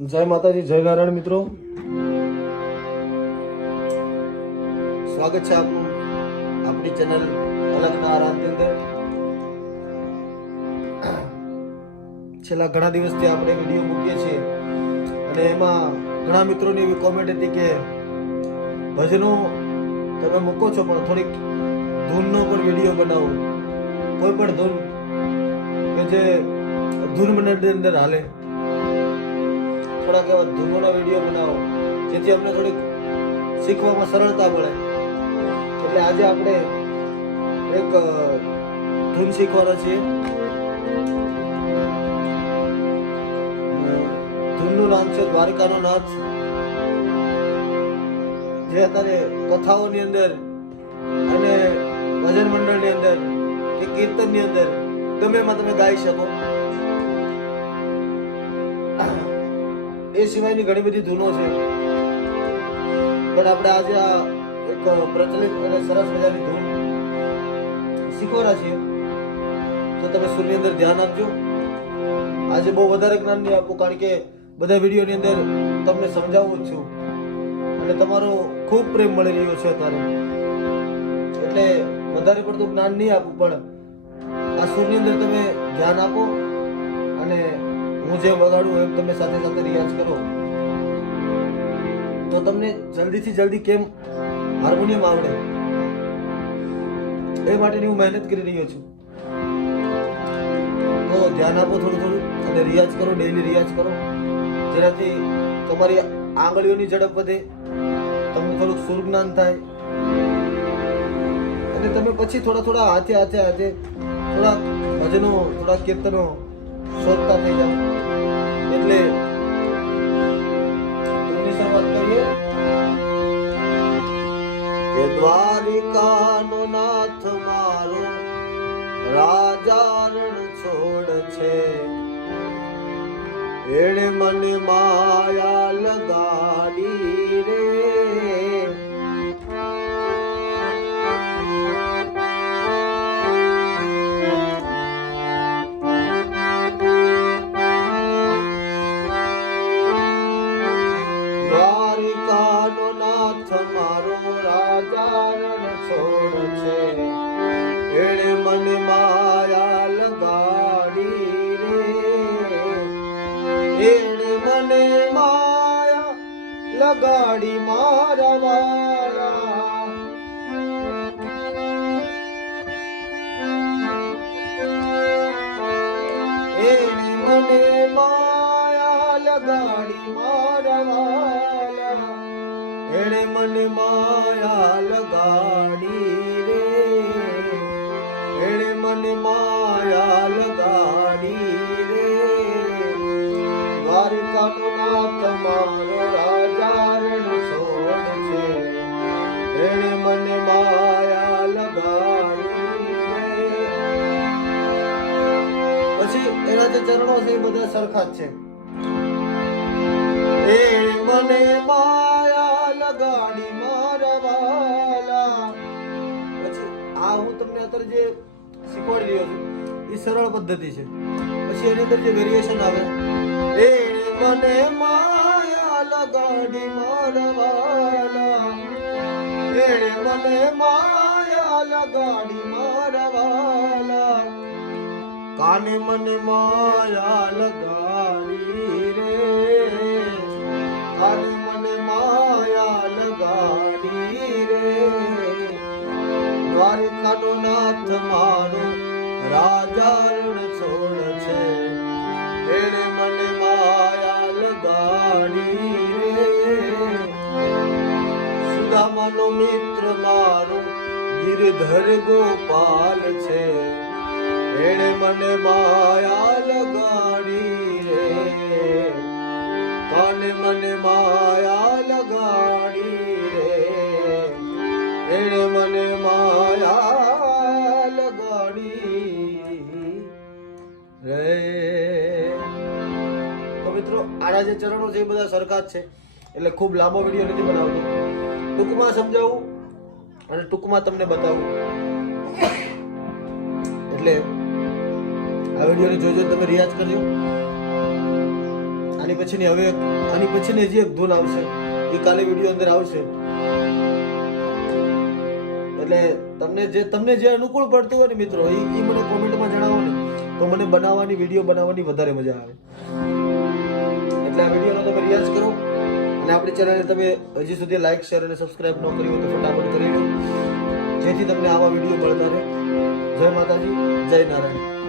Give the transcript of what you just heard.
જય માતાજી, જય નારાયણ મિત્રો, સ્વાગત છે આપનું આપણી ચેનલ અલગના આરામની અંદર. છેલ્લા ઘણા દિવસથી આપણે વિડીયો મૂકીએ છીએ અને એમાં ઘણા મિત્રોની એવી કોમેન્ટ હતી કે ભજનો તમે મૂકો છો પણ થોડીક ધૂનનો પણ વિડીયો બનાવો, કોઈ પણ ધૂન કે જે ધૂન મંડળની અંદર હાલે, થોડાક એવા ધૂનોના વિડીયો બનાવો જેથી અમને થોડીક શીખવામાં સરળતા મળે. એટલે આજે આપણે એક ધૂન શીખવાના છીએ. ધૂનનું નામ છે દ્વારકાનો નાથ. જે અત્યારે કથાઓની અંદર અને ભજન મંડળની અંદર કે કીર્તનની અંદર ગમે એમાં તમે ગાઈ શકો. એ સિવાયની ઘણી બધી ધૂનો છે, પણ આપણે આજે આ એક પ્રચલિત અને સરસ મજાની ધૂન શીખવાના છીએ. તો તમે સુરની અંદર ધ્યાન આપજો. આજે બહુ વધારે જ્ઞાન નહીં આપું, કારણ કે બધા વિડીયોની અંદર તમને સમજાવું જ છું અને તમારો ખૂબ પ્રેમ મળી રહ્યો છે અત્યારે, એટલે વધારે પડતું જ્ઞાન નહીં આપું, પણ આ સુરની અંદર તમે ધ્યાન આપો અને હું જે વગાડું એમ તમે સાથે સાથે રિયાઝ કરો તો તમને જલ્દીથી જલ્દી કેમ હાર્મોનિયમ આવડે એ માટેની હું મહેનત કરી રહ્યો છું. તો ધ્યાન આપો થોડું થોડું અને રિયાઝ કરો, ડેઈલી રિયાઝ કરો, જેનાથી તમારી આંગળીઓની ઝડપ વધે, તમને થોડુંક સુર જ્ઞાન થાય અને તમે પછી થોડા થોડા હાથે થોડા ભજનો, થોડા કીર્તનો શોધતા થઈ જાવ. એટલે ધૂનની શરૂઆત કરીએ કે દ્વારિકાનો નાથ મારો રાજા રણ છોડ છે, એણે મને માયા લગાડી રે, દ્વારિકાનો નાથ મારો રાજા રણ છોડ છે, એણે મને માયા લગાડી રે, એણે મને માયા લગાડી મારા વાલા, એણે મને માયા લગાડી મારા વાલા, એણે મને માયા લગાડી રે, એણે મને માયા લગાડી રે, દ્વારકાનો નાથ મારો રાજા રણ છોડ છે, એણે મને માયા લગાડી રે. પછી એના જે ચરણો છે એ બધા સરખા જ છે. એણે મને માયા લગાડી મારા વાલા. પછી આ હું તમને અત્યારે જે શીખવાડી રહ્યો છું એ સરળ પદ્ધતિ છે. પછી એની અંદર જે વેરિએશન આવે, એણે મને માયા લગાડી મારા વાલા, એણે મને માયા લગાડી મારા વાલા, કાને મને માયા લગાડી રે, કાને મને માયા લગાડી રે, દ્વારકાનો નાથ મારો રાજા રણ છોડ છે, એણે મને માયા લગાડી રે, સુદામાનો મિત્ર મારો ગિરધર ગોપાલ છે, એણે મને માયા લગાડી રે, કાને મને માયા લગાડી રે, એણે મને માયા લગાડી રે. તો મિત્રો આના જે ચરણો છે એ બધા સરખા જ છે, એટલે ખૂબ લાંબો વિડીયો નથી બનાવતો, ટૂંકમાં સમજાવું અને ટૂંકમાં તમને બતાવું. એટલે આ વિડીયોને જોજો, તમે રિયાઝ કરજો આની પછીની હજી એક ધૂન આવશે, એ કાલે વિડીયો અંદર આવશે. એટલે તમને જે અનુકૂળ પડતું હોય ને મિત્રો, એ મને કોમેન્ટમાં જણાવો ને, તો મને વિડીયો બનાવવાની વધારે મજા આવે. એટલે આ વિડીયોનો તમે રિયાઝ કરો, અને આપણી ચેનલને તમે હજી સુધી લાઈક, શેર અને સબસ્ક્રાઇબ ન કરી હોય તો ફટાફટ કરી લો, જેથી તમને આવા વિડીયો મળતા રહે. જય માતાજી, જય નારાયણ.